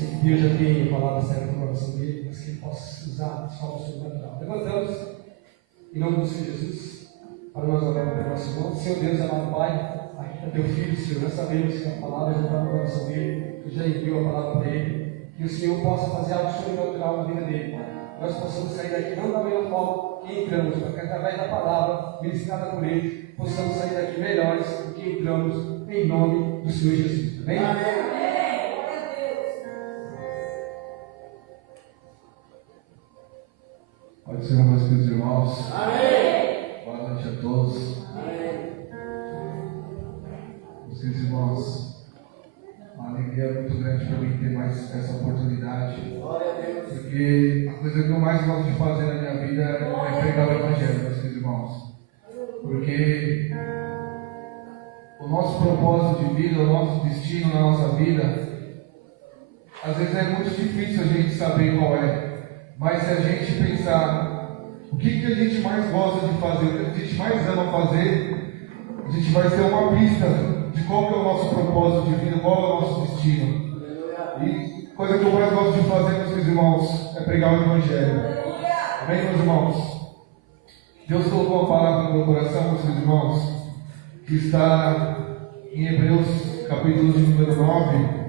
sei que Deus já tem a palavra certa no coração dele, mas que ele possa usar só o sobrenatural. Levantamos, em nome do Senhor Jesus, para nós orarmos pelo nosso irmão. Senhor Deus, amado Pai, aqui está teu filho, Senhor. Nós sabemos que a palavra já está no coração dele, que já enviou a palavra para ele. Que o Senhor possa fazer algo sobrenatural na vida dele, Pai. Nós possamos sair daqui não da mesma forma que entramos, mas que através da palavra ministrada por ele, possamos sair daqui melhores do que entramos, em nome do Senhor Jesus. Amém? Amém. Pode ser, meus queridos irmãos. Amém. Boa noite a todos. Amém. Meus queridos irmãos, uma alegria muito grande para mim ter mais essa oportunidade. Glória a Deus. Porque a coisa que eu mais gosto de fazer na minha vida é pregar o Evangelho, meus queridos irmãos. Porque o nosso propósito de vida, o nosso destino na nossa vida, às vezes é muito difícil a gente saber qual é. Mas se a gente pensar o que a gente mais gosta de fazer, o que a gente mais ama fazer, a gente vai ter uma pista de qual que é o nosso propósito de vida, qual é o nosso destino. E a coisa que eu mais gosto de fazer, meus irmãos, é pregar o Evangelho. Amém, meus irmãos? Deus colocou uma palavra no meu coração, meus irmãos, que está em Hebreus, capítulo de número 9.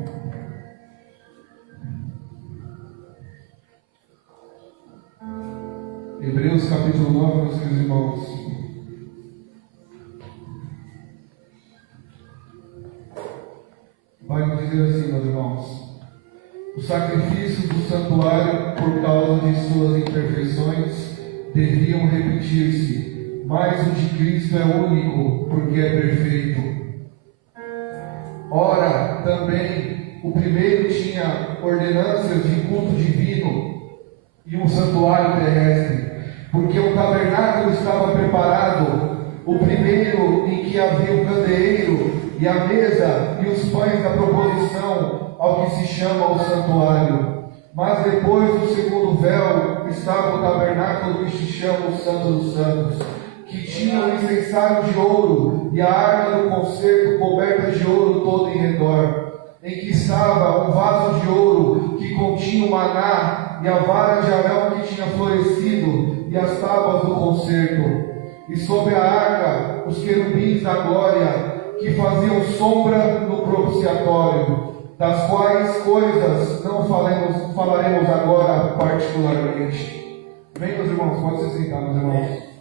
Hebreus capítulo 9, meus queridos irmãos. Vai nos dizer assim, meus irmãos: o sacrifício do santuário, por causa de suas imperfeições, deviam repetir-se, mas o de Cristo é único, porque é perfeito. Ora, também o primeiro tinha ordenanças de culto divino e um santuário terrestre, porque o tabernáculo estava preparado, o primeiro em que havia o candeeiro e a mesa e os pães da proposição, ao que se chama o santuário. Mas depois do segundo véu estava o tabernáculo que se chama o Santo dos Santos, que tinha um incensário de ouro e a arca do concerto coberta de ouro todo em redor, em que estava um vaso de ouro que continha o maná e a vara de Arão que tinha florescido e as tábuas do concerto. E sobre a arca os querubins da glória que faziam sombra no propiciatório, das quais coisas não falaremos agora particularmente. Amém, meus irmãos? Pode se sentar, meus irmãos.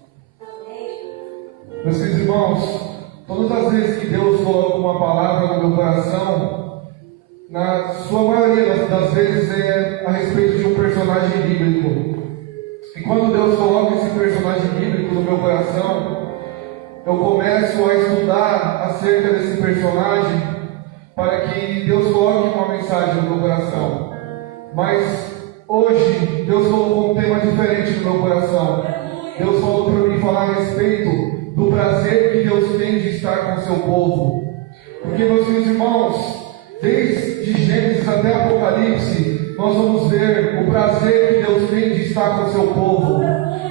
Meus queridos irmãos, todas as vezes que Deus coloca uma palavra no meu coração, na sua maioria das vezes é a respeito de um personagem bíblico. E quando Deus coloca esse personagem bíblico no meu coração, eu começo a estudar acerca desse personagem para que Deus coloque uma mensagem no meu coração. Mas hoje Deus colocou um tema diferente no meu coração. Deus falou para mim falar a respeito do prazer que Deus tem de estar com o seu povo. Porque, meus irmãos, desde Gênesis até Apocalipse, nós vamos ver o prazer que Deus tem de estar com o seu povo,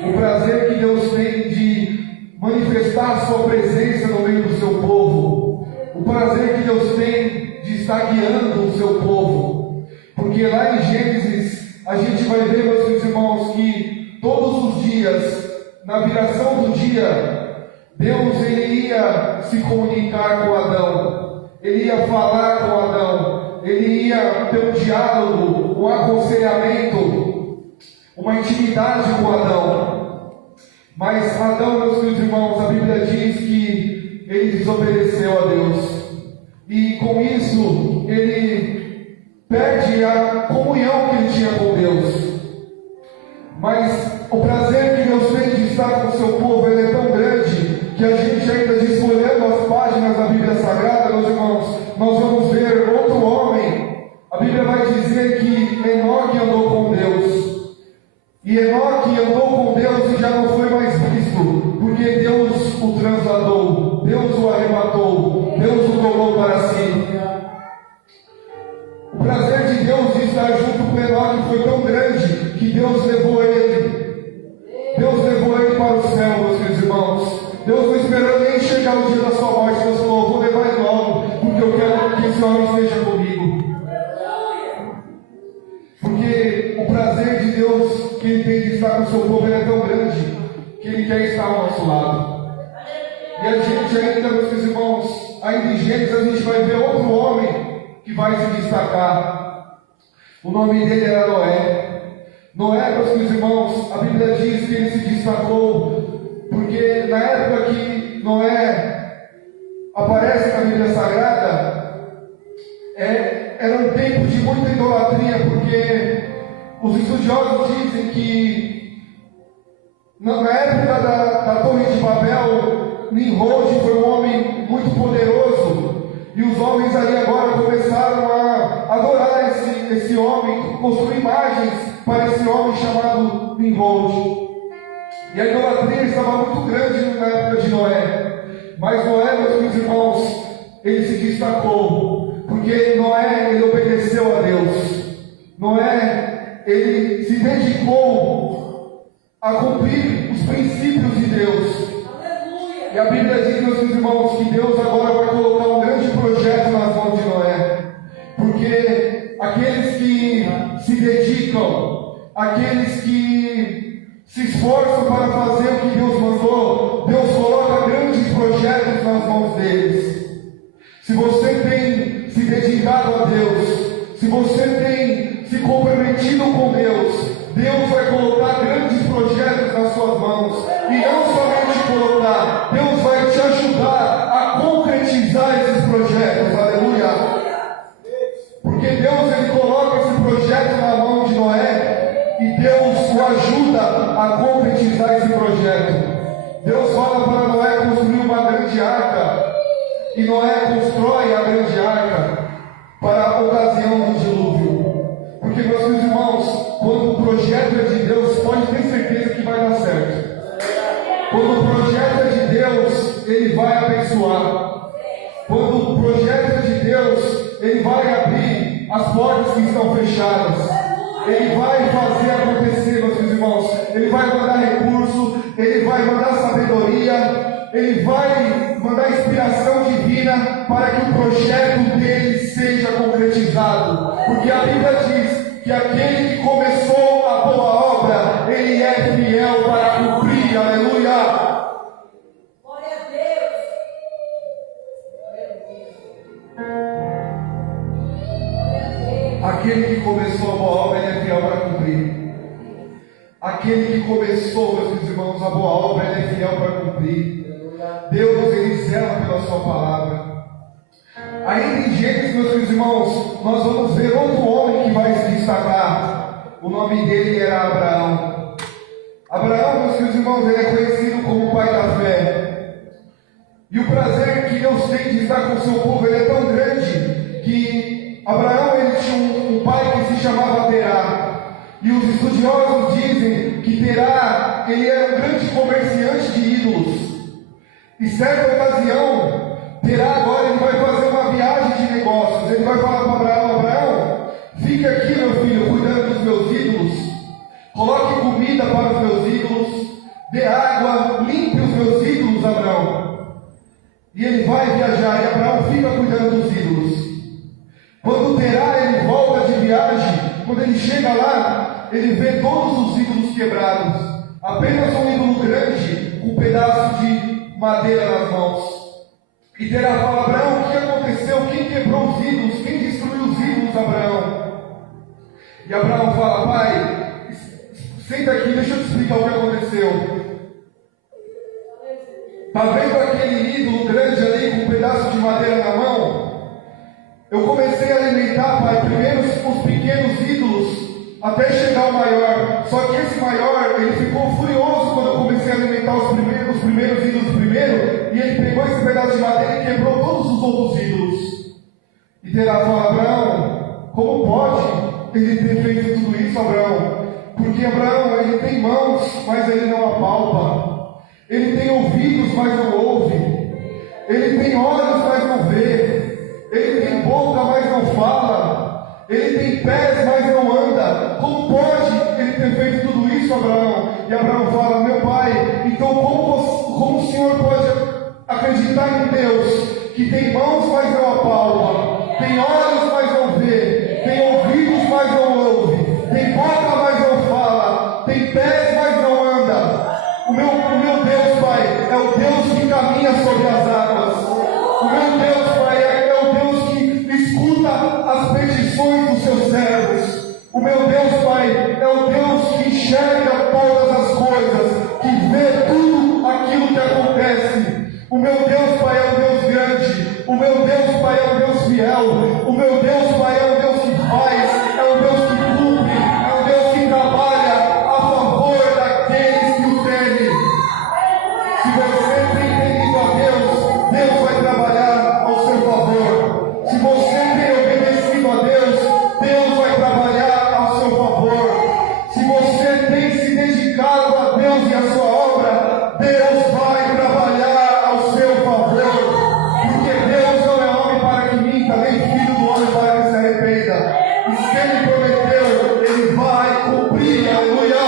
o prazer que Deus tem de manifestar a sua presença no meio do seu povo, o prazer que Deus tem de estar guiando o seu povo. Porque lá em Gênesis a gente vai ver, meus irmãos, que todos os dias, na viração do dia, Deus ele ia se comunicar com Adão, ele ia falar com Adão, ele ia ter um diálogo, um aconselhamento, uma intimidade com Adão. Mas Adão, meus queridos irmãos, a Bíblia diz que ele desobedeceu a Deus, e com isso ele perde a comunhão que ele tinha com Deus. Mas o prazer que Deus tem de estar com o seu povo, ele é tão grande, que a gente ainda desfolhando as páginas da Bíblia Sagrada, meus irmãos, nós vamos ver outro homem. A Bíblia vai dizer que Enoque andou com Deus, e Enoque andou com Deus e já não foi mais visto, porque Deus o trasladou, Deus o arrebatou, Deus o tomou para si. O prazer de Deus de estar junto com Enoque foi tão grande que Deus levou ele. Deus levou ele para o céu, meus queridos irmãos. Deus não esperou nem chegar o dia da sua morte. Deus falou: vou levar ele logo, porque eu quero que esse homem esteja comigo. prazer de Deus que Ele tem de estar com o seu povo é tão grande que Ele quer estar ao nosso lado. E a gente ainda, meus irmãos, ainda em Gênesis a gente vai ver outro homem que vai se destacar. O nome dele era Noé. Noé, meus irmãos, a Bíblia diz que ele se destacou porque na época que Noé aparece na Bíblia Sagrada, era um tempo de muita idolatria, porque os estudiosos dizem que na época da Torre de Babel, Nimrod foi um homem muito poderoso, e os homens ali agora começaram a adorar esse homem, construir imagens para esse homem chamado Nimrod. E a idolatria estava muito grande na época de Noé. Mas Noé, meus irmãos, ele se destacou, porque Noé, ele obedeceu a Deus. Noé, ele se dedicou a cumprir os princípios de Deus. E a Bíblia diz, meus irmãos, que Deus agora vai colocar um grande projeto nas mãos de Noé. Porque aqueles que se dedicam, aqueles que se esforçam para fazer o que Deus mandou, Deus coloca grandes projetos nas mãos deles. Se você tem se dedicado a Deus, se você tem se comprometido com Deus, Deus vai colocar grandes projetos nas suas mãos. E não somente colocar, Deus vai te ajudar a concretizar esses projetos. Aleluia! Porque Deus, ele coloca esse projeto na mão de Noé e Deus o ajuda a concretizar esse projeto. Deus fala para Noé construir uma grande arca, e Noé constrói a grande arca para a ocasião do dilúvio. Porque, meus irmãos, quando o projeto é de Deus, pode ter certeza que vai dar certo. Quando o projeto é de Deus, ele vai abençoar. Quando o projeto é de Deus, ele vai abrir as portas que estão fechadas. Ele vai fazer acontecer, meus irmãos. Ele vai mandar recurso, ele vai mandar sabedoria, ele vai mandar inspiração divina para que o projeto dele seja concretizado. Porque a Bíblia diz que aquele que começou a boa obra, ele é fiel para cumprir. Aleluia! Glória a Deus! Aquele que começou a boa obra, ele é fiel para cumprir. Aquele que começou, meus irmãos, a boa obra, ele é fiel para cumprir. Deus, ele zela pela sua palavra. Ainda em Gênesis, meus irmãos, nós vamos ver outro homem que vai se destacar. O nome dele era Abraão. Abraão, meus irmãos, ele é conhecido como o pai da fé. E o prazer que Deus tem de estar com o seu povo, ele é tão grande que Abraão, ele tinha um pai que se chamava Terá. E os estudiosos dizem que Terá, ele era um grande comerciante de ídolos. E certa ocasião, Terá agora ele vai fazer uma viagem de negócios. Ele vai falar para Abraão: Abraão, fica aqui, meu filho, cuidando dos meus ídolos. Coloque comida para os meus ídolos. Dê água, limpe os meus ídolos, Abraão. E ele vai viajar, e Abraão fica cuidando dos ídolos. Quando Terá ele volta de viagem, quando ele chega lá, ele vê todos os ídolos quebrados. Apenas um ídolo grande, com um pedaço de madeira nas mãos. E Terá fala: Abraão, o que aconteceu? Quem quebrou os ídolos? Quem destruiu os ídolos, Abraão? E Abraão fala: pai, senta aqui, deixa eu te explicar o que aconteceu. Está vendo aquele ídolo grande ali com um pedaço de madeira na mão? Eu comecei a alimentar, pai, primeiro os pequenos ídolos, até chegar ao maior. Só que esse maior, ele ficou furioso quando eu comecei a alimentar os primeiros ídolos primeiro, e ele pegou esse pedaço de madeira e quebrou todos os outros ídolos. E Terá fala: Abraão, como pode ele ter feito tudo isso, Abraão? Porque Abraão, ele tem mãos, mas ele não apalpa. Ele tem ouvidos, mas não ouve. Ele tem olhos, mas não vê. Ele tem boca, mas não fala. Ele tem pés, mas não anda. Como pode ele ter feito tudo isso, Abraão? E Abraão fala: meu pai, então como o senhor pode acreditar em Deus, que tem mãos, mas não apalpa, tem olhos, mas não vê, tem ouvidos, mas não ouve, tem boca, mas não fiel, o meu Deus, Pai, é um Deus que faz, é um Deus que cumpre, é um Deus que trabalha a favor daqueles que o temem. Se você tem temido a Deus, Deus vai trabalhar ao seu favor. Se você tem obedecido a Deus, Deus vai trabalhar ao seu favor. Se você tem se dedicado a Deus e a sua obra, Deus vai trabalhar ao seu favor. Porque Deus não é homem para que minta, nem filho do homem para que se arrependa. E se Ele prometeu, Ele vai cumprir, aleluia!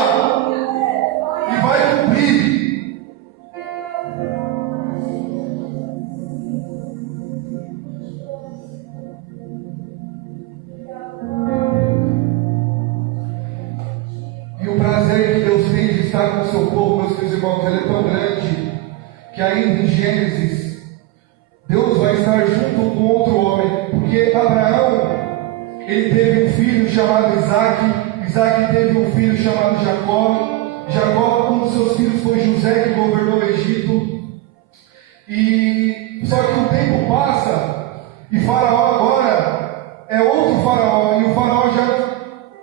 E vai cumprir. E o prazer que Deus tem de estar com o seu povo, meus irmãos, ele é tão grande que ainda em Gênesis, Deus vai estar junto com outro homem, porque Abraão, ele teve um filho chamado Isaac, Isaac teve um filho chamado Jacó, Jacó, um dos seus filhos foi José, que governou o Egito. E só que o tempo passa e Faraó agora é outro Faraó, e o Faraó já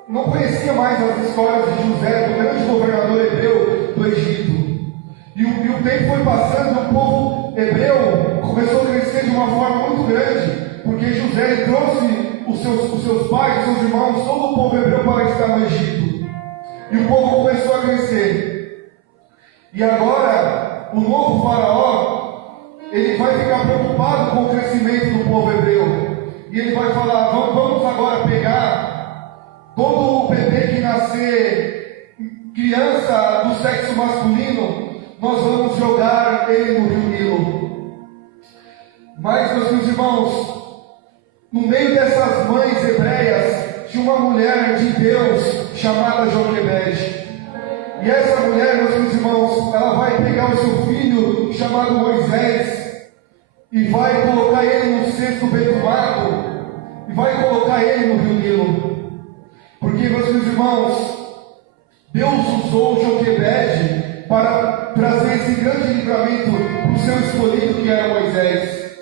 não conhecia mais as histórias de José, do grande governador hebreu do Egito. E o tempo foi passando, e o povo hebreu começou a crescer de uma forma muito grande, porque José trouxe os seus pais, os seus irmãos, todo o povo hebreu para estar no Egito. E o povo começou a crescer. E agora, o novo Faraó, ele vai ficar preocupado com o crescimento do povo hebreu. E ele vai falar: vamos agora pegar todo o bebê que nascer criança do sexo masculino, nós vamos jogar ele no rio Nilo. Mas, meus irmãos, no meio dessas mães hebreias, tinha uma mulher de Deus chamada Joquebede. E essa mulher, meus irmãos, ela vai pegar o seu filho chamado Moisés e vai colocar ele no cesto perfumado e vai colocar ele no rio Nilo. Porque, meus irmãos, Deus usou Joquebede para trazer esse grande livramento para o seu escolhido, que era Moisés.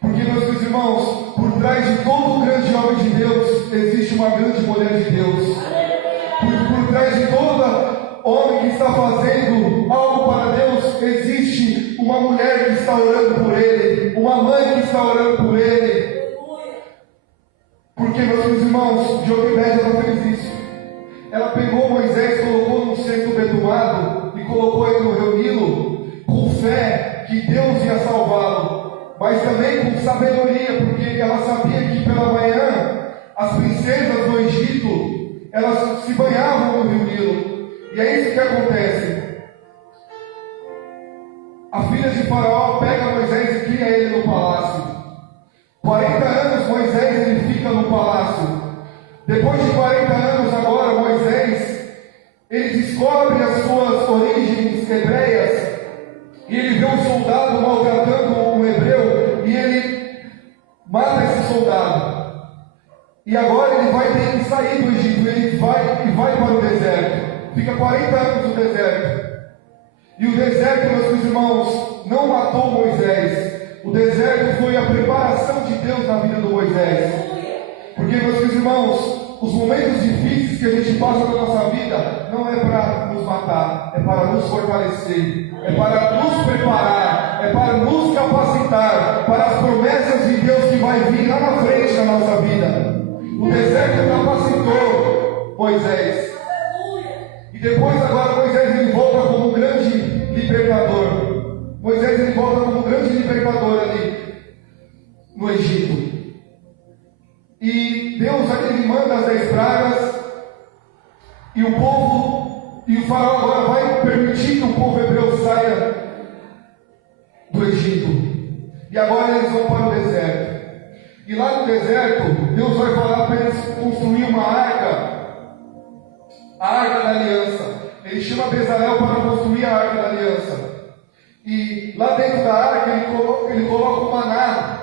Porque, meus irmãos, por trás de todo grande homem de Deus, existe uma grande mulher de Deus. Por trás de todo homem que está fazendo algo para Deus, existe uma mulher que está orando por ele, uma mãe que está orando por ele. Porque, meus irmãos, Joquebede, ela fez isso. Ela pegou Moisés, colocou num cesto betumado e colocou ele no rio Nilo, com fé que Deus ia salvá-lo, mas também com sabedoria, porque ela sabia que pela manhã as princesas do Egito, elas se banhavam no rio Nilo. E é isso que acontece. A filha de Faraó pega Moisés e cria ele no palácio. 40 anos Moisés ele fica no palácio. Depois de 40 anos agora, Moisés, ele descobre as suas origens hebreias, e ele vê um soldado maltratando um hebreu, e ele mata esse soldado. E agora ele vai ter que sair do Egito, ele vai para o deserto. Fica 40 anos no deserto. E o deserto, meus irmãos, não matou Moisés. O deserto foi a preparação de Deus na vida do Moisés. Porque, meus irmãos, os momentos difíceis que a gente passa na nossa vida não é para nos matar, é para nos fortalecer, é para nos preparar, é para nos capacitar para as promessas de Deus que vai vir lá na frente da nossa vida. O deserto capacitou Moisés. E depois agora Moisés ele volta como um grande libertador. Moisés ele volta como um grande libertador ali no Egito. E Deus ali manda as 10 pragas, e o povo, e o faraó agora vai permitir que o povo hebreu saia do Egito. E agora eles vão para o deserto. E lá no deserto, Deus vai falar para eles construir uma arca, a Arca da Aliança. Ele chama Bezalel para construir a Arca da Aliança. E lá dentro da arca ele coloca o maná.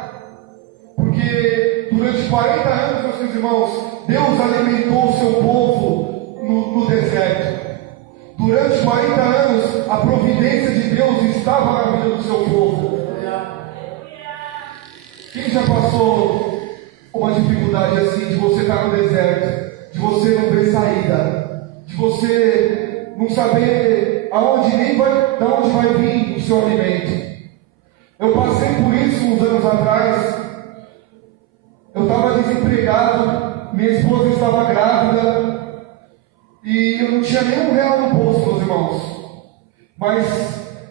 Porque durante 40 anos, meus irmãos, Deus alimentou o seu povo no deserto. Durante 40 anos, a providência de Deus estava na vida do seu povo. Quem já passou dificuldade assim, de você estar no deserto, de você não ver saída, de você não saber aonde nem vai, de onde vai vir o seu alimento. Eu passei por isso uns anos atrás. Eu estava desempregado, minha esposa estava grávida e eu não tinha nenhum real no bolso, meus irmãos. Mas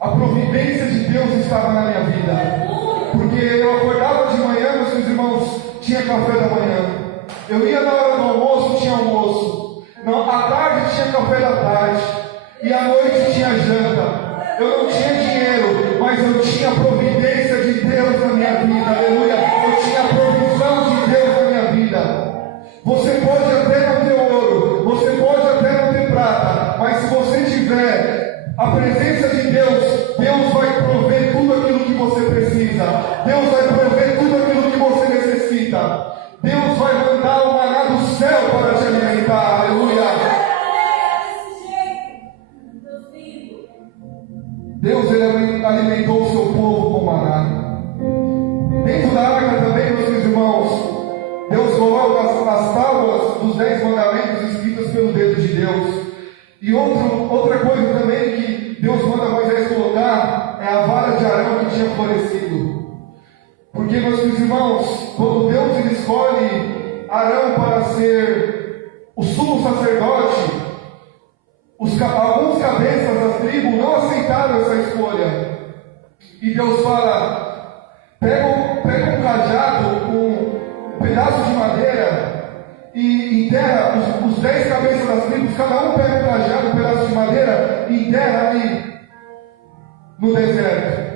a providência de Deus estava na minha vida. Porque eu acordava de manhã, meus irmãos, tinha café da manhã. Eu ia na hora do almoço, tinha almoço. À tarde tinha café da tarde. E à noite tinha janta. Eu não tinha dinheiro, mas eu tinha a providência de Deus na minha vida. Aleluia. Eu tinha a provisão de Deus na minha vida. Você pode até não ter ouro, você pode até não ter prata, mas se você tiver a presença de Deus, Deus vai prover tudo aquilo que você precisa. Deus vai prover tudo aquilo que você necessita. Deus vai mandar o maná do céu para te alimentar. Aleluia. Deus, ele alimentou o seu povo com maná. Dentro da arca também, meus irmãos, Deus coloca as tábuas dos 10 mandamentos escritas pelo dedo de Deus. E outra coisa também que Deus manda Moisés colocar é a vara de Arão que tinha florescido. Porque, meus irmãos, quando Deus ele escolhe Arão para ser o sumo sacerdote, alguns cabeças da tribo não aceitaram essa escolha. E Deus fala: pega um cajado, um pedaço de madeira e enterra os 10 cabeças das tribos. Cada um pega um cajado, um pedaço de madeira e enterra ali no deserto.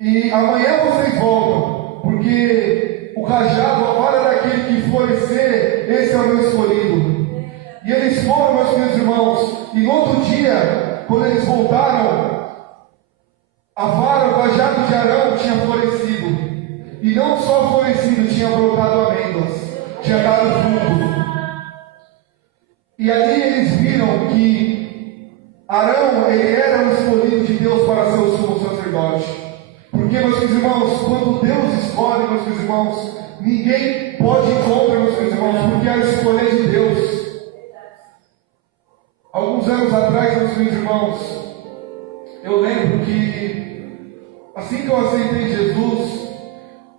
E amanhã vocês voltam, porque o cajado, a vara daquele que florescer, esse é o meu escolhido. E eles foram, meus irmãos, e no outro dia, quando eles voltaram, a vara, o cajado de Arão tinha florescido. E não só florescido, tinha brotado amêndoas, tinha dado fruto. E ali eles viram que Arão, ele era o escolhido de Deus para ser o sumo sacerdote. Porque, meus irmãos, quando Deus escolhe, meus irmãos, ninguém pode ir contra, meus irmãos, porque a escolha é de Deus. Alguns anos atrás, meus irmãos, eu lembro que assim que eu aceitei Jesus,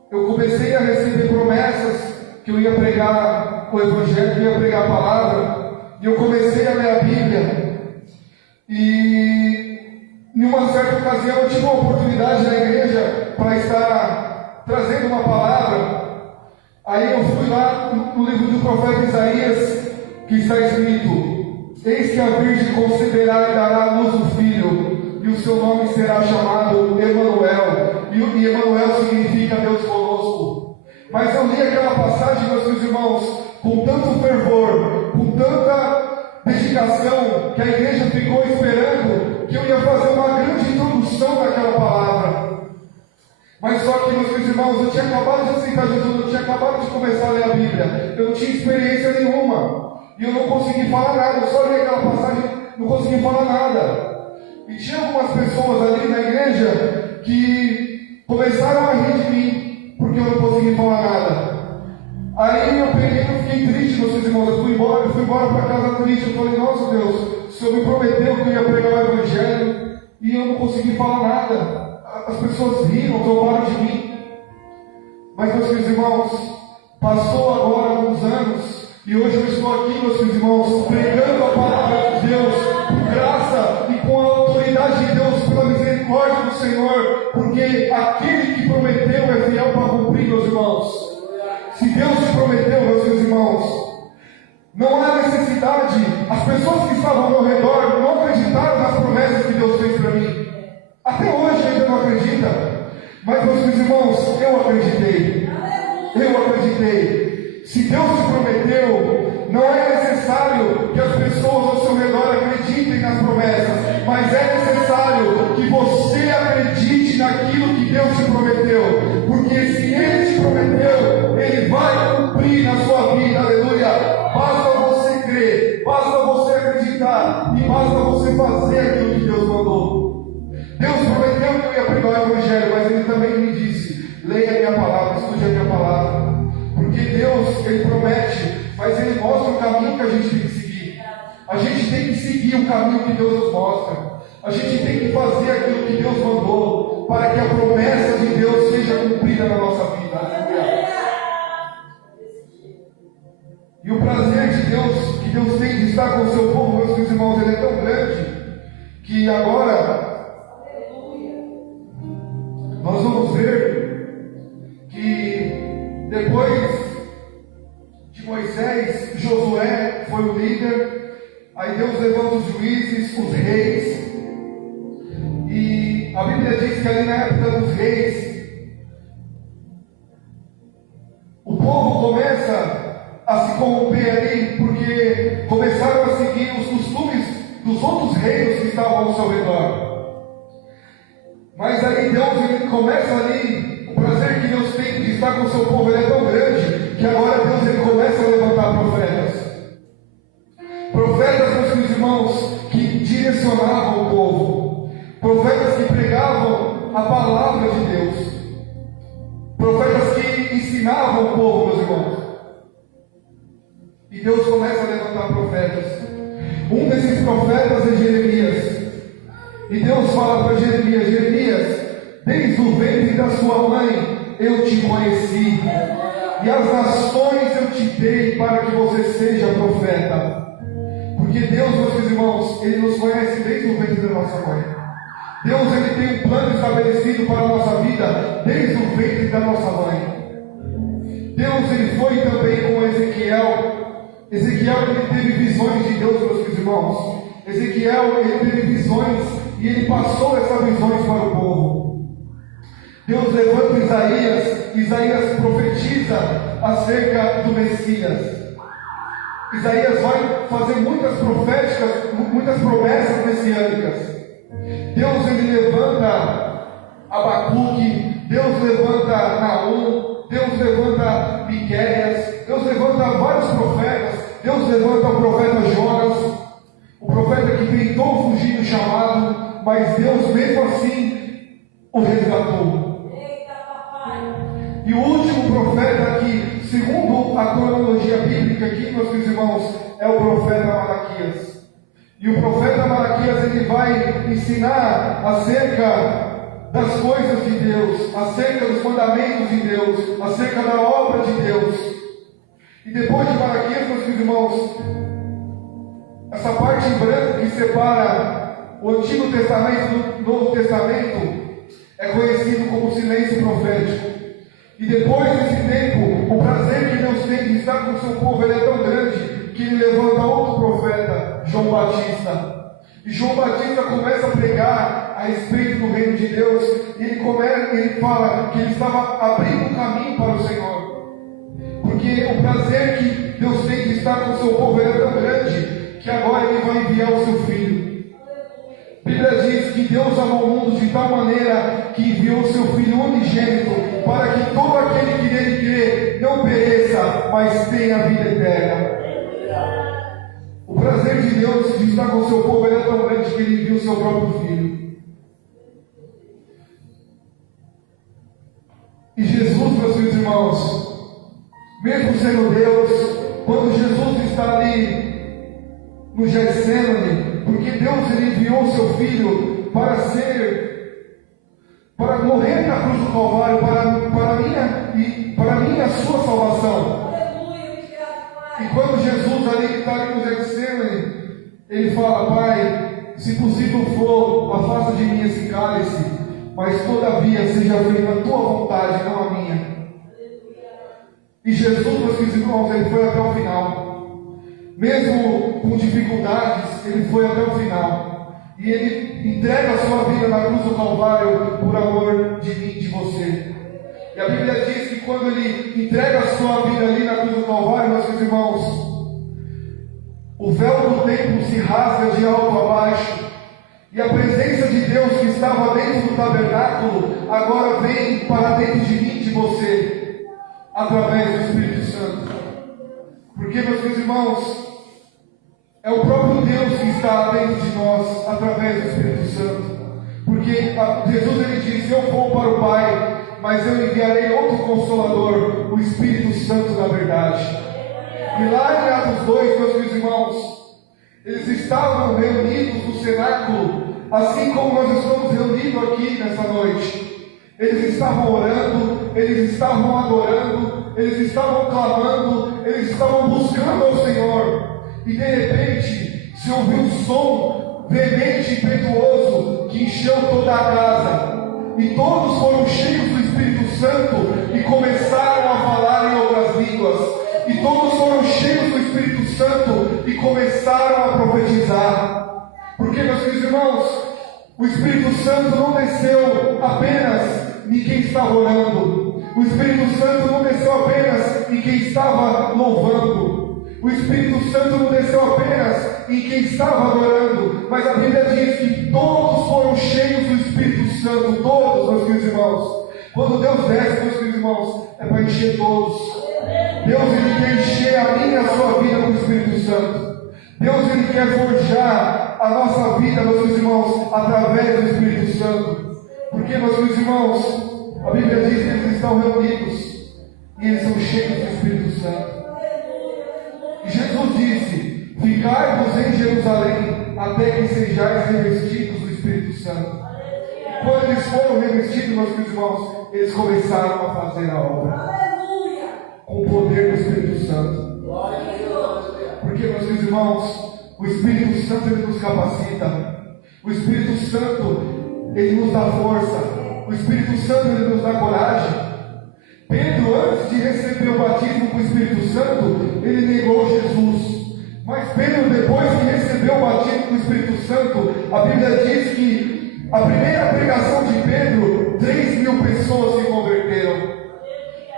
eu comecei a receber promessas que eu ia pregar o Evangelho, que eu ia pregar a palavra, e eu comecei a ler a Bíblia. E em uma certa ocasião eu tive uma oportunidade na igreja para estar trazendo uma palavra. Aí eu fui lá no livro do profeta Isaías, que está escrito: eis que a Virgem conceberá e dará à luz um filho, e o seu nome será chamado Emanuel. E Emanuel significa Deus conosco. Mas eu li aquela passagem, meus irmãos, com tanto fervor, com tanta dedicação, que a igreja ficou esperando que eu ia fazer uma grande introdução daquela palavra. Mas só que, meus irmãos, eu tinha acabado de aceitar Jesus, eu tinha acabado de começar a ler a Bíblia, eu não tinha experiência nenhuma. E eu não consegui falar nada, eu só li aquela passagem, não consegui falar nada. E tinha algumas pessoas ali na igreja que começaram a rir de mim, porque eu não consegui falar nada. Aí eu fiquei triste, meus irmãos, eu fui embora para casa triste. Eu falei: nossa Deus, o Senhor me prometeu que eu ia pregar o Evangelho, e eu não consegui falar nada. As pessoas riram, zombaram de mim. Mas, meus irmãos, passou agora alguns anos, e hoje eu estou aqui, meus irmãos, pregando a palavra de Deus, por graça e com a autoridade de Deus, pela misericórdia do Senhor, porque aquele que prometeu é fiel para cumprir, meus irmãos. Se Deus te prometeu, meus irmãos, não há necessidade. As pessoas que estavam ao meu redor não acreditaram nas promessas que Deus fez para mim. Até hoje ainda não acredita. Mas, meus irmãos, eu acreditei. Eu acreditei. Se Deus te prometeu, não é necessário que as pessoas ao seu redor acreditem nas promessas, mas é necessário que você acredite naquilo que Deus te prometeu, porque se Ele te prometeu, Ele vai cumprir na sua vida. Aleluia! Basta você crer, basta você acreditar e basta você fazer aquilo que Deus mandou. Deus prometeu que eu ia pregar o Evangelho, mas Ele também me disse: leia a minha palavra, estude a minha palavra. Porque Deus, que a gente tem que seguir. A gente tem que seguir o caminho que Deus nos mostra. A gente tem que fazer aquilo que Deus mandou, para que a promessa de Deus seja cumprida na nossa vida. Aleluia. E o prazer de Deus, que Deus tem de estar com o seu povo, meus queridos irmãos, ele é tão grande, que agora nós vamos ver que depois de Moisés, Josué foi o líder, aí Deus levanta os juízes, os reis, e a Bíblia diz que ali na época dos reis, o povo começa a se corromper ali, porque começaram a seguir os costumes dos outros reinos que estavam ao seu redor. Mas aí Deus, ele começa ali, o prazer que Deus tem de estar com o seu povo, ele é tão grande, que agora Deus, ele começa a levantar profetas. Profetas, meus queridos irmãos, que direcionavam o povo. Profetas que pregavam a palavra de Deus. Profetas que ensinavam o povo, meus irmãos. E Deus começa a levantar profetas. Um desses profetas é Jeremias. E Deus fala para Jeremias: Jeremias, desde o ventre da sua mãe eu te conheci, e as nações eu te dei para que você seja profeta. Porque Deus, meus irmãos, Ele nos conhece desde o ventre da nossa mãe. Deus, Ele tem um plano estabelecido para a nossa vida desde o ventre da nossa mãe. Deus, Ele foi também com Ezequiel. Ezequiel, ele teve visões de Deus, meus irmãos. Ezequiel, ele teve visões e ele passou essas visões para o povo. Deus levanta Isaías. Isaías profetiza acerca do Messias. Isaías vai fazer muitas proféticas, muitas promessas messiânicas. Deus, ele levanta Abacuque, Deus levanta Naum, Deus levanta Miqueias, Deus levanta vários profetas. Deus levanta o profeta Jonas, o profeta que tentou fugir do chamado, mas Deus mesmo assim o resgatou. Eita, papai. E o último profeta aqui, segundo a cronologia bíblica aqui, meus queridos irmãos, é o profeta Malaquias. E o profeta Malaquias, ele vai ensinar acerca das coisas de Deus, acerca dos mandamentos de Deus, acerca da obra de Deus. E depois de Malaquias, meus irmãos, essa parte em branco que separa o Antigo Testamento do Novo Testamento é conhecido como silêncio profético. E depois desse tempo, o prazer que Deus tem de estar com o seu povo, ele é tão grande que ele levanta outro profeta, João Batista. E João Batista começa a pregar a respeito do reino de Deus, e ele fala que ele estava abrindo um caminho para o Senhor. Porque o prazer que Deus tem de estar com o seu povo é tão grande, que agora ele vai enviar o seu filho. A Bíblia diz que Deus amou o mundo de tal maneira que enviou o seu filho unigênito, para que todo aquele que nele crê não pereça, mas tenha a vida eterna. O prazer de Deus de estar com o seu povo é tão grande que ele enviou o seu próprio filho. E Jesus, meus filhos e irmãos, mesmo sendo Deus, quando Jesus está ali no Getsemane, porque Deus, ele enviou o seu filho para morrer na cruz do Calvário, para minha sua salvação. E quando Jesus ali está ali no Getsemane, ele fala: Pai, se possível for, afasta de mim esse cálice, mas todavia seja feita a tua vontade, não a minha. E Jesus, meus irmãos, ele foi até o final. Mesmo com dificuldades, ele foi até o final. E ele entrega a sua vida na cruz do Calvário por amor de mim e de você. E a Bíblia diz que quando ele entrega a sua vida ali na cruz do Calvário, meus irmãos, o véu do templo se rasga de alto a baixo. E a presença de Deus que estava dentro do tabernáculo agora vem para dentro de mim e de você, através do Espírito Santo. Porque, meus irmãos, é o próprio Deus que está dentro de nós, através do Espírito Santo. Porque Jesus, ele disse: eu vou para o Pai, mas eu enviarei outro Consolador, o Espírito Santo da verdade. E lá em Atos 2, meus irmãos, eles estavam reunidos no cenáculo, assim como nós estamos reunidos aqui nessa noite. Eles estavam orando, eles estavam adorando, eles estavam clamando, eles estavam buscando ao Senhor. E de repente, se ouviu um som veemente e impetuoso que encheu toda a casa. E todos foram cheios do Espírito Santo e começaram a falar em outras línguas. E todos foram cheios do Espírito Santo e começaram a profetizar. Porque, meus queridos irmãos, o Espírito Santo não desceu apenas em quem estava orando. O Espírito Santo não desceu apenas em quem estava louvando. O Espírito Santo não desceu apenas em quem estava adorando. Mas a Bíblia diz que todos foram cheios do Espírito Santo. Todos, meus queridos irmãos. Quando Deus desce, meus queridos irmãos, é para encher todos. Deus, Ele quer encher a minha e a sua vida com o Espírito Santo. Deus, Ele quer forjar a nossa vida, meus irmãos, através do Espírito Santo. Porque, meus irmãos, a Bíblia diz que eles estão reunidos e eles são cheios do Espírito Santo. E Jesus disse: ficai-vos em Jerusalém até que sejais revestidos do Espírito Santo. E quando eles foram revestidos, meus irmãos, eles começaram a fazer a obra com o poder do Espírito Santo. Porque, meus irmãos, o Espírito Santo, Ele nos capacita. O Espírito Santo, Ele nos dá força. O Espírito Santo, Ele nos dá coragem. Pedro, antes de receber o batismo com o Espírito Santo, ele negou Jesus. Mas Pedro, depois que recebeu o batismo com o Espírito Santo, a Bíblia diz que a primeira pregação de Pedro, 3.000 pessoas se converteram.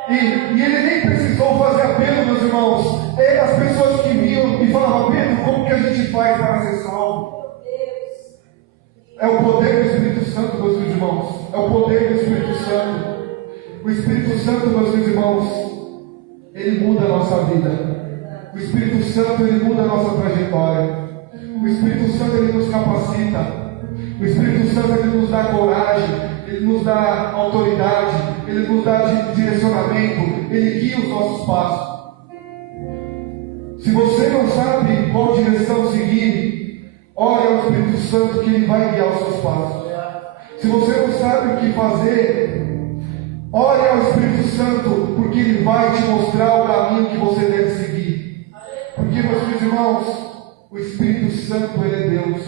E ele nem precisou fazer apelo, meus irmãos. As pessoas que vinham e falavam: Pedro, como que a gente faz para ser salvo? É o poder do Espírito Santo, meus irmãos. É o poder do Espírito Santo. O Espírito Santo, meus irmãos, ele muda a nossa vida. O Espírito Santo, ele muda a nossa trajetória. O Espírito Santo, ele nos capacita. O Espírito Santo, ele nos dá coragem. Ele nos dá autoridade. Ele nos dá direcionamento. Ele guia os nossos passos. Se você não sabe qual direção seguir, ore ao Espírito Santo que ele vai guiar os seus passos. Se você não sabe o que fazer, ore ao Espírito Santo, porque Ele vai te mostrar o caminho que você deve seguir. Porque, meus irmãos, o Espírito Santo, Ele é Deus.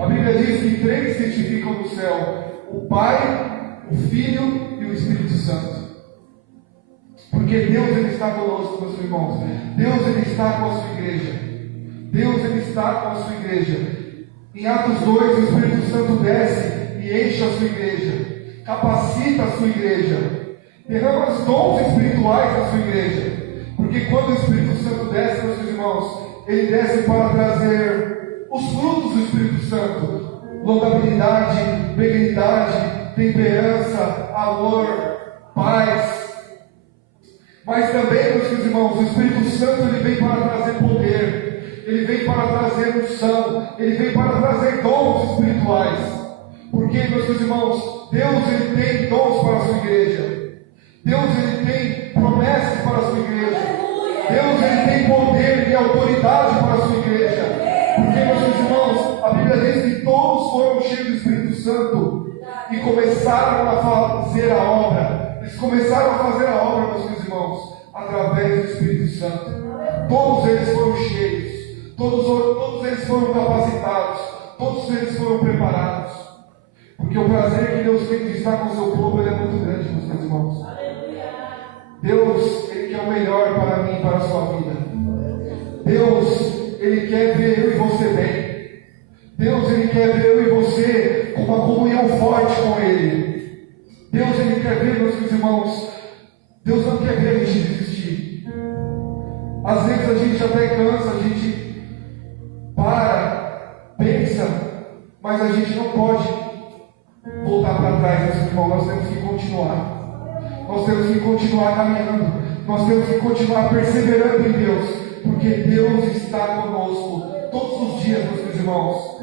A Bíblia diz que 3 testificam no céu: o Pai, o Filho e o Espírito Santo. Porque Deus, Ele está conosco, meus irmãos. Deus, Ele está com a sua igreja. Deus, Ele está com a sua igreja. Em Atos 2, o Espírito Santo desce e enche a sua igreja. Capacita a sua igreja. Derrama os dons espirituais da sua igreja. Porque quando o Espírito Santo desce, meus irmãos, ele desce para trazer os frutos do Espírito Santo: longabilidade, benignidade, temperança, amor, paz. Mas também, meus irmãos, o Espírito Santo, ele vem para trazer poder, ele vem para trazer unção, ele vem para trazer dons espirituais. Porque, meus irmãos, Deus, ele tem dons para a sua igreja. Deus, ele tem promessas para a sua igreja. Deus, ele tem poder e autoridade para a sua igreja. Porque, meus irmãos, a Bíblia diz que todos foram cheios do Espírito Santo e começaram a fazer a obra. Eles começaram a fazer a obra, meus irmãos, através do Espírito Santo. Todos eles foram cheios. Todos eles foram capacitados. Todos eles foram preparados. Porque o prazer que Deus tem de estar com o seu povo, ele é muito grande, meus irmãos. Deus, Ele quer o melhor para mim e para a sua vida. Deus, Ele quer ver eu e você bem. Deus, Ele quer ver eu e você com uma comunhão forte com Ele. Deus, Ele quer ver, meus irmãos. Deus não quer ver a gente desistir. Às vezes a gente até cansa, a gente para, pensa, mas a gente não pode voltar para trás, meus irmãos. Nós temos que continuar. Nós temos que continuar caminhando. Nós temos que continuar perseverando em Deus. Porque Deus está conosco todos os dias, meus irmãos.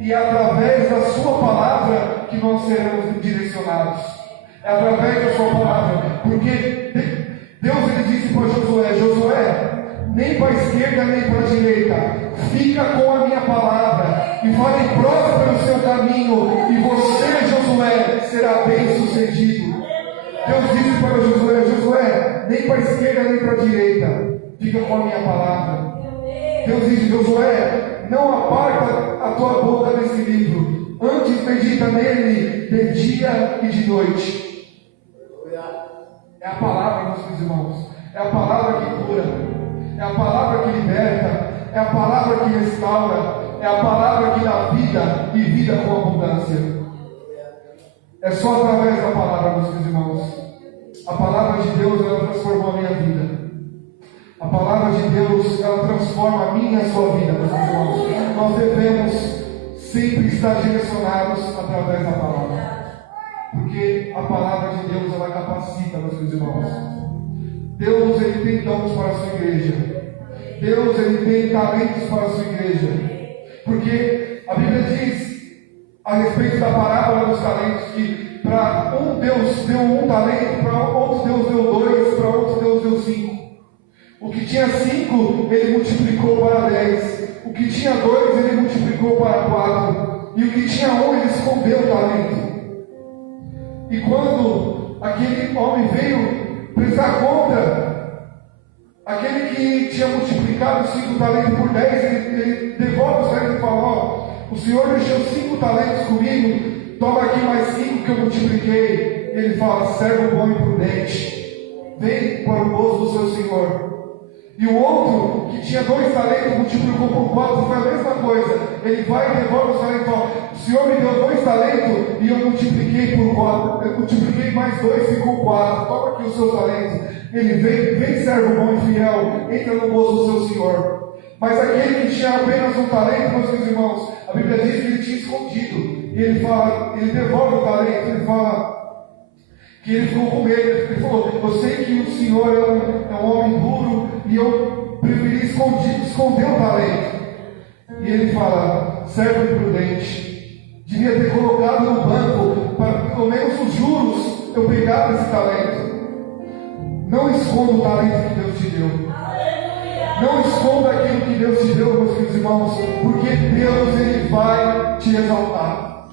E é através da sua palavra que nós seremos direcionados. É através da sua palavra. Porque Deus, ele disse para Josué: Josué, nem para a esquerda, nem para a direita. Fica com a minha palavra e fale próspero o seu caminho, e você, Josué, será bem sucedido. Deus disse para Josué: Josué, nem para a esquerda, nem para a direita. Fica com a minha palavra. Deus disse: Josué, não aparta a tua boca desse livro, antes medita nele de dia e de noite. É a palavra, meus irmãos. É a palavra que cura. É a palavra que liberta. É a palavra que restaura. É a palavra que dá vida e vida com abundância. É só através da palavra, meus irmãos. A palavra de Deus, ela transformou a minha vida. A palavra de Deus, ela transforma a minha e a sua vida, meus irmãos. Nós devemos sempre estar direcionados através da palavra. Porque a palavra de Deus, ela capacita, meus irmãos. Deus, ele tem dons para a sua igreja. Deus, ele tem talentos para a sua igreja. Porque a Bíblia diz a respeito da parábola dos talentos que para um Deus deu um talento, para outro Deus deu 2, para outro Deus deu 5. O que tinha 5, ele multiplicou para 10. O que tinha 2, ele multiplicou para 4. E o que tinha 1, ele escondeu o talento. E quando aquele homem veio prestar conta, aquele que tinha multiplicado 5 talentos por 10, ele devolve os talentos e fala: ó, o Senhor deixou 5 talentos comigo, toma aqui mais 5 que eu multipliquei. Ele fala: servo bom e prudente, vem para o gozo do seu Senhor. E o outro, que tinha 2 talentos, multiplicou por 4, foi a mesma coisa. Ele vai e devolve os talentos e fala: o Senhor me deu 2 talentos e eu multipliquei por 4. Eu multipliquei mais 2, ficou 4. Toma aqui os seus talentos. Ele vem, servo bom e fiel, entra no gozo do seu Senhor. Mas aquele que tinha apenas um talento, meus irmãos, a Bíblia diz que ele tinha escondido. E ele fala, ele devolve o talento, ele fala que ele ficou com medo. Ele falou: eu sei que o Senhor é um homem duro e eu preferi esconder o talento. E ele fala: servo imprudente, devia ter colocado no banco para pelo menos os juros eu pegar esse talento. Não esconda o talento que Deus te deu. Não esconda aquilo que Deus te deu, meus queridos irmãos, porque Deus, ele vai te exaltar.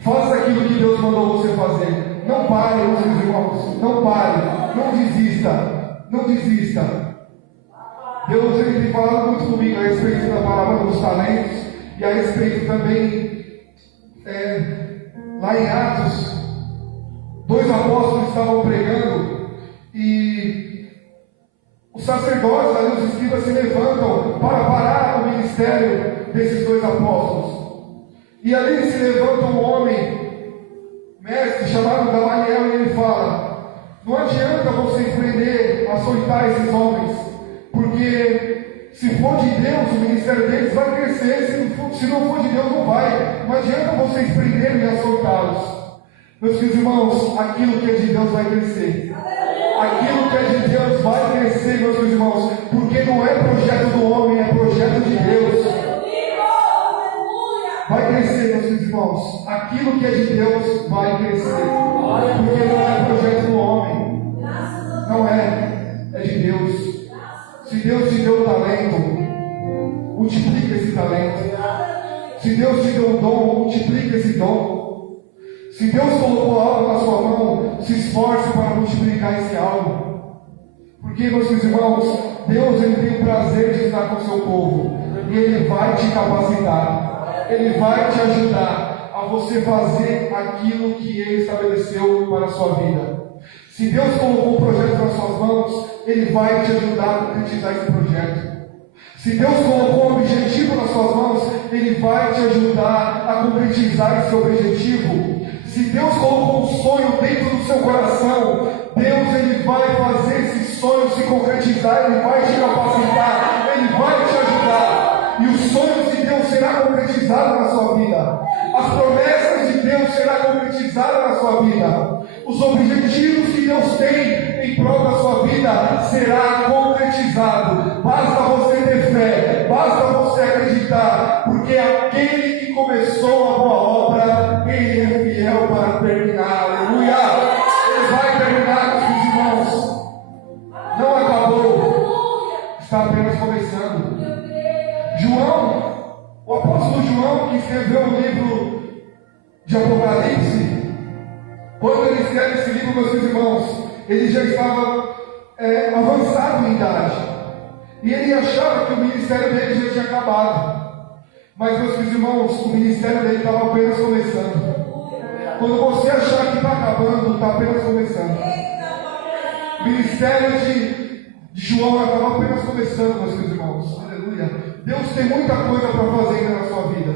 Faça aquilo que Deus mandou você fazer. Não pare, meus queridos irmãos. Não pare. Não desista. Não desista. Deus, ele tem falado muito comigo a respeito da palavra dos talentos e a respeito também lá em Atos, 2 apóstolos estavam pregando e os sacerdotes, ali, os escribas se levantam para parar o ministério desses 2 apóstolos. E ali se levanta um homem, mestre, chamado Gamaliel, e ele fala: não adianta vocês prender, açoitar esses homens, porque se for de Deus, o ministério deles vai crescer, se não for de Deus, não vai. Não adianta vocês prenderem e açoitá-los. Meus queridos irmãos, aquilo que é de Deus vai crescer. Aquilo que é de Deus vai crescer, meus queridos irmãos, porque não é projeto do homem, é projeto de Deus. Vai crescer, meus queridos irmãos. Aquilo que é de Deus vai crescer, porque não é projeto do homem. Não é de Deus. Se Deus te deu um talento, multiplica esse talento. Se Deus te deu um dom, multiplica esse dom. Se Deus colocou algo na sua mão, se esforce para multiplicar esse algo. Porque, meus irmãos, Deus, ele tem o prazer de estar com o seu povo. E Ele vai te capacitar. Ele vai te ajudar a você fazer aquilo que Ele estabeleceu para a sua vida. Se Deus colocou um projeto nas suas mãos, Ele vai te ajudar a concretizar esse projeto. Se Deus colocou um objetivo nas suas mãos, Ele vai te ajudar a concretizar esse objetivo. Se Deus colocou um sonho dentro do seu coração, Deus, ele vai fazer esse sonho se concretizar, Ele vai te capacitar, Ele vai te ajudar. E os sonhos de Deus serão concretizados na sua vida. As promessas de Deus serão concretizadas na sua vida. Os objetivos que Deus tem em prol da sua vida será concretizado. Basta você ter fé, basta você acreditar, porque aquele que começou a boa obra, Ele é fiel para terminar. Aleluia! Ele vai terminar, meus irmãos. Não acabou. está apenas começando. João, o apóstolo João, que escreveu o livro de Apocalipse, quando ele escreve esse livro, meus irmãos, ele já estava avançado em idade. E ele achava que o ministério dele já tinha acabado. Mas, meus irmãos, o ministério dele estava apenas começando. Quando você achar que está acabando, está apenas começando. O ministério de João estava apenas começando, meus irmãos. Aleluia. Deus tem muita coisa para fazer ainda na sua vida.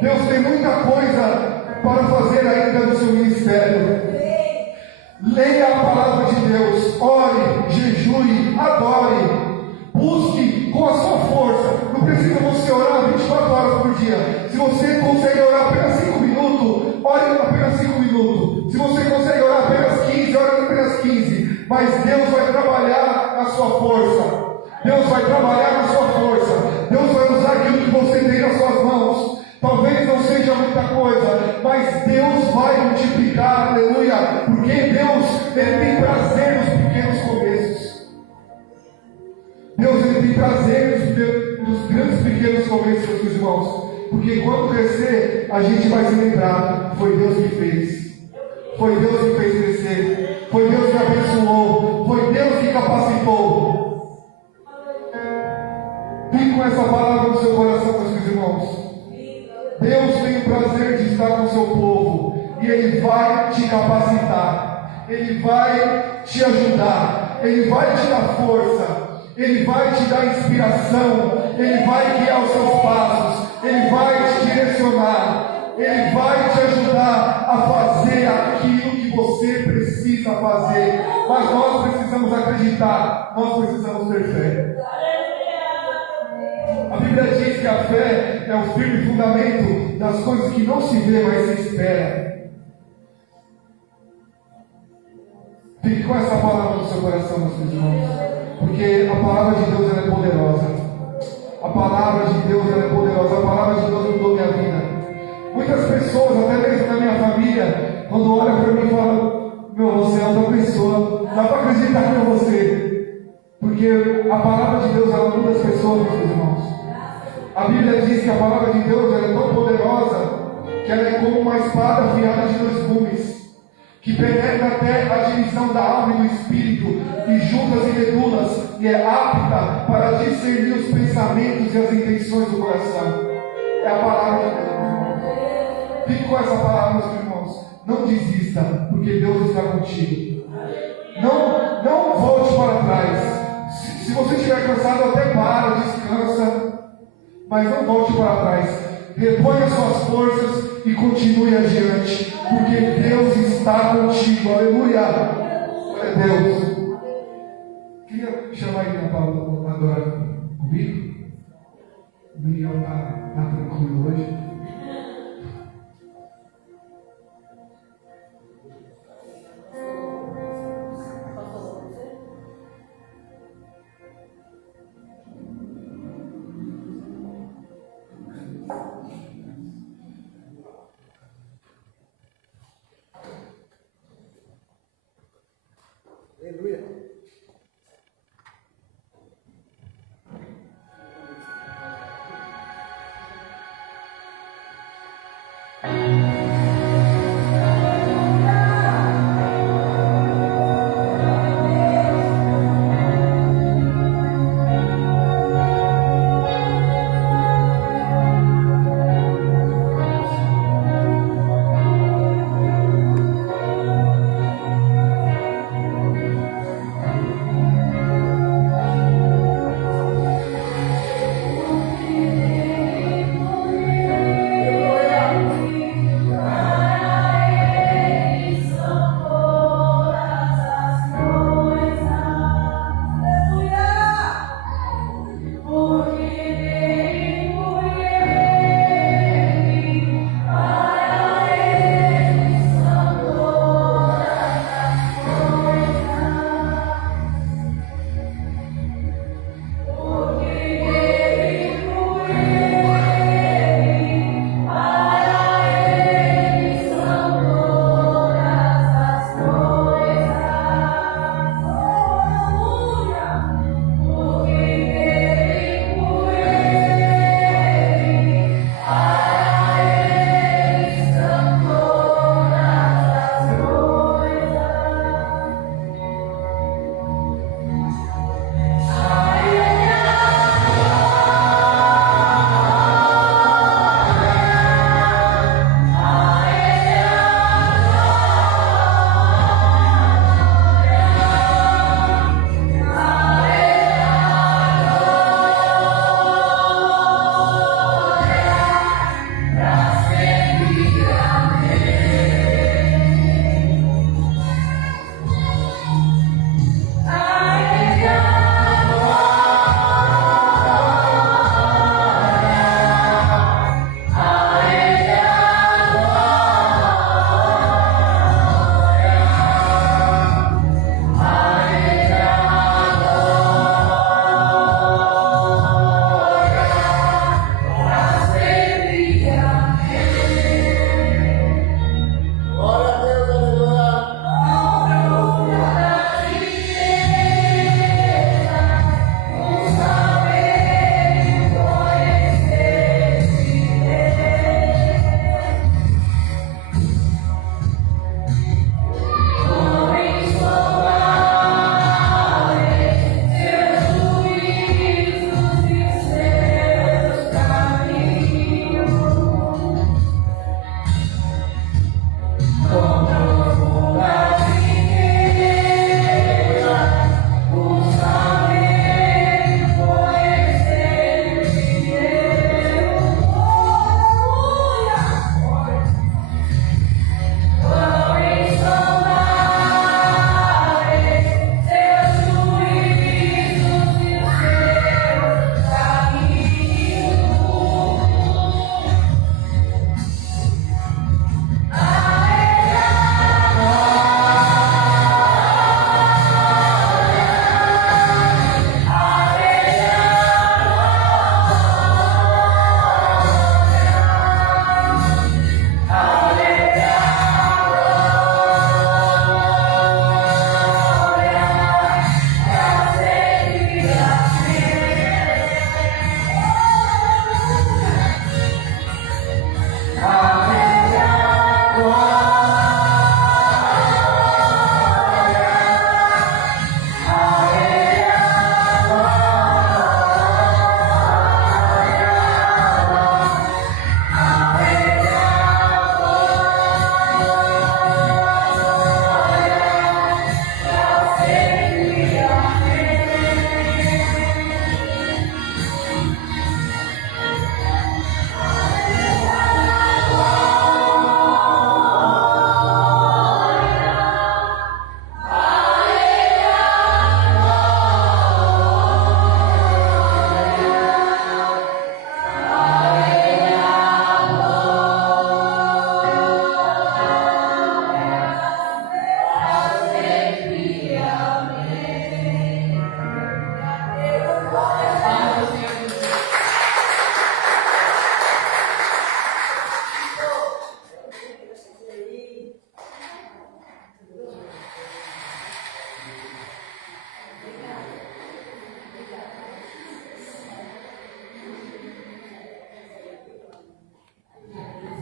Deus tem muita coisa para fazer ainda no seu ministério. Leia a palavra de Deus, ore, jejue, adore. Busque com a sua força. Não precisa você orar 24 horas por dia. Se você consegue orar apenas 5 minutos, ore apenas 5 minutos. Se você consegue orar apenas 15, ore apenas 15. Mas Deus vai trabalhar na sua força. Deus vai trabalhar na sua força. Deus vai usar aquilo que você tem nas suas mãos. Talvez não seja muita coisa, mas Deus vai multiplicar, aleluia. Porque Deus, Ele tem prazer nos pequenos começos. Deus, Ele tem prazer nos grandes pequenos começos, meus irmãos. Porque quando crescer, a gente vai se lembrar, foi Deus que fez. Foi Deus que fez crescer. Foi Deus que abençoou. Foi Deus que capacitou. Fique com essa palavra no seu coração, meus irmãos. Deus tem o prazer de estar com o seu povo. E Ele vai te capacitar. Ele vai te ajudar. Ele vai te dar força. Ele vai te dar inspiração, Ele vai guiar os seus passos, Ele vai te direcionar, Ele vai te ajudar a fazer aquilo que você precisa fazer. Mas nós precisamos acreditar, nós precisamos ter fé. A Bíblia diz que a fé é o firme fundamento das coisas que não se vê, mas se espera. Fique com essa palavra no seu coração, meus irmãos. Porque a palavra de Deus ela é poderosa. A palavra de Deus ela é poderosa. A palavra de Deus mudou minha vida. Muitas pessoas, até mesmo na minha família, quando olham para mim e falam: meu, você é outra pessoa. Dá para acreditar que é você. Porque a palavra de Deus ela muda as pessoas, meus irmãos. A Bíblia diz que a palavra de Deus ela é tão poderosa que ela é como uma espada afiada de 2 gumes, que penetra até a divisão da alma e do espírito, e juntas e medulas, e é apta para discernir os pensamentos e as intenções do coração. É a palavra de Deus, irmãos. Fique com essa palavra, meus irmãos. Não desista, porque Deus está contigo. Não volte para trás. Se você estiver cansado, até para, descansa, mas não volte para trás. Reponha suas forças e continue adiante, porque Deus está contigo. Aleluia! Glória a Deus. Queria chamar ele na palavra agora comigo. O Miguel está tranquilo hoje. Aleluia.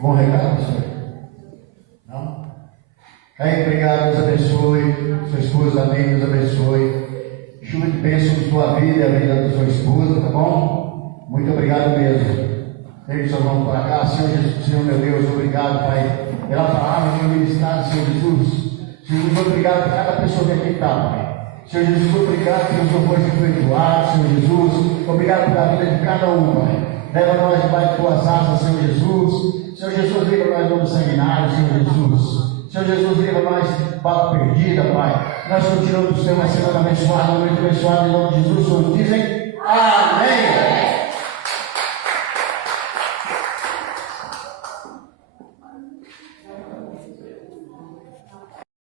Bom recado, pastor? Não? Aí, obrigado, Deus abençoe. Sua esposa, amém, Deus abençoe. Chuva de bênçãos na tua vida e a vida da sua esposa, tá bom? Muito obrigado mesmo. Pegue suas mãos para cá, Senhor Jesus, Senhor meu Deus, obrigado, Pai, pela palavra que eu ministrar, Senhor Jesus. Senhor Jesus, obrigado por cada pessoa que aqui está, Pai. Senhor Jesus, obrigado pelos louvores que foi doado, Senhor Jesus. Obrigado pela vida de cada um, Pai. Leva nós debaixo de tuas asas, Senhor Jesus. Senhor Jesus, livra nós do sanguinário, Senhor Jesus. Senhor Jesus, livra nós de bala perdida, Pai. Nós continuamos o Senhor, uma semana abençoada, uma noite abençoada, em nome de Jesus, todos dizem amém.